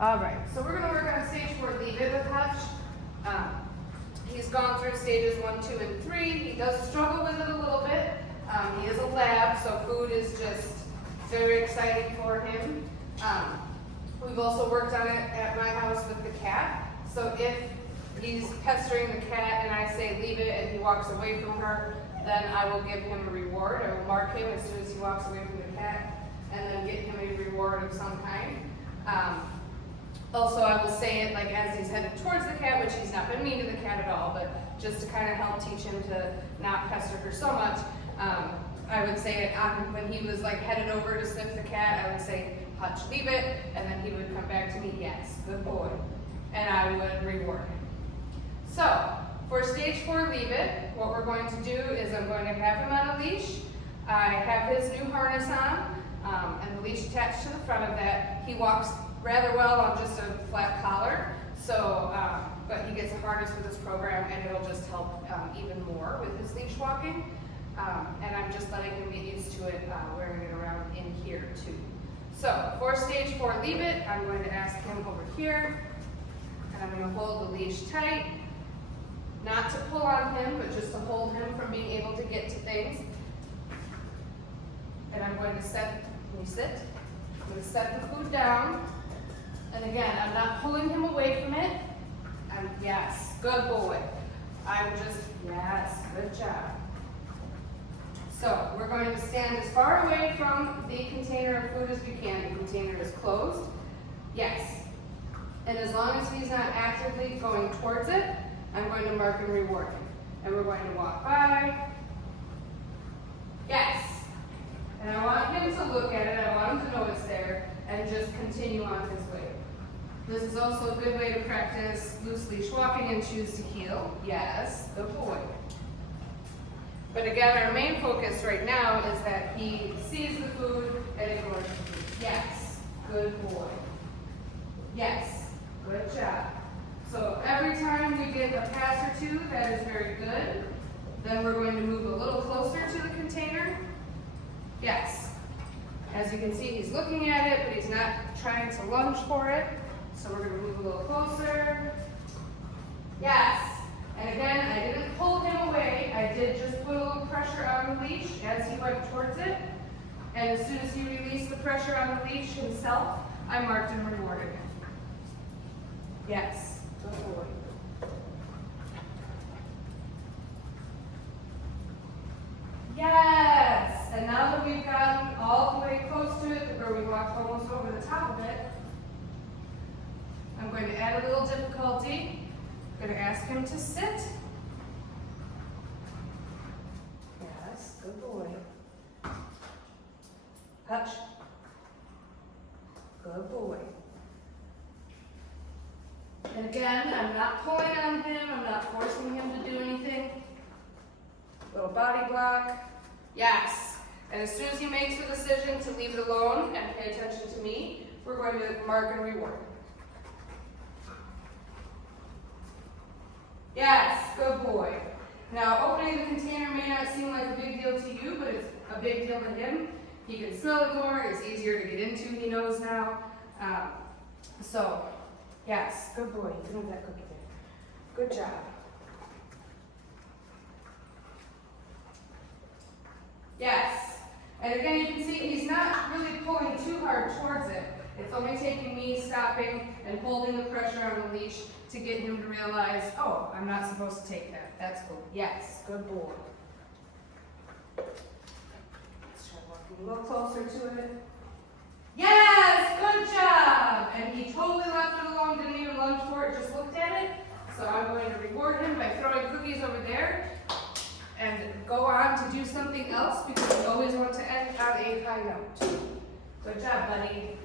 All right, so we're gonna work on stage 4, leave it with Hutch. He's gone through stages 1, 2, and 3. He does struggle with it a little bit. He is a lab, so food is just very exciting for him. We've also worked on it at my house with the cat. So if he's pestering the cat and I say leave it and he walks away from her, then I will give him a reward. I will mark him as soon as he walks away from the cat and then get him a reward of some kind. Also, I will say it like as he's headed towards the cat, which he's not been mean to the cat at all, but just to kind of help teach him to not pester her so much. I would say it when he was like headed over to sniff the cat, I would say, Hutch, leave it, and then he would come back to me, yes, good boy, and I would reward him. So, for stage 4, leave it, what we're going to do is I'm going to have him on a leash. I have his new harness on, and the leash attached to the front of that. He walks rather well on just a flat collar, so, but he gets a harness with this program, and it'll just help even more with his leash walking. And I'm just letting him get used to it, wearing it around in here too. So, for stage 4, leave it, I'm going to ask him over here, and I'm going to hold the leash tight, not to pull on him, but just to hold him from being able to get to things. And I'm going to set, can you sit? I'm going to set the food down, and again, I'm not pulling him away from it. Yes, good boy. I'm just, yes, good job. So, we're going to stand as far away from the container of food as we can. The container is closed. Yes. And as long as he's not actively going towards it, I'm going to mark and reward him. And we're going to walk by. Yes. And I want him to look at it. I want him to know it's there and just continue on his way. This is also a good way to practice loose leash walking and choose to heel. Yes, good boy. But again, our main focus right now is that he sees the food and ignores the food. Yes, good boy. Yes, good job. So every time we get a pass or two, that is very good. Then we're going to move a little closer to the container. Yes. As you can see, he's looking at it, but he's not trying to lunge for it. So we're going to move a little closer. Yes. And again, I didn't pull him away. I did just put a little pressure on the leash as he went towards it. And as soon as he released the pressure on the leash himself, I marked and rewarded him. Yes, good boy. Yes! And now that we've gotten all the way close to it, where we walked almost over the top of it, I'm going to add a little difficulty. I'm going to ask him to sit. Yes, good boy. Hutch. Good boy. And again, I'm not pulling on him. I'm not forcing him to do anything. Little body block. Yes. And as soon as he makes the decision to leave it alone and pay attention to me, we're going to mark and reward. Yes, good boy. Now, opening the container may not seem like a big deal to you, but it's a big deal to him. He can smell it more. It's easier to get into, he knows now. So, yes, good boy. You can have that cookie there. Good job. Yes. And again, you can see he's not really pulling too hard towards it. It's only taking me stopping and holding the pressure on the leash to get him to realize, oh, I'm not supposed to take that. That's cool. Yes, good boy. Let's try walking a little closer to it. Yes, good job. And he totally left it alone, didn't even lunge for it, just looked at it. So I'm going to reward him by throwing cookies over there and go on to do something else because we always want to end on a high note. Good job, buddy.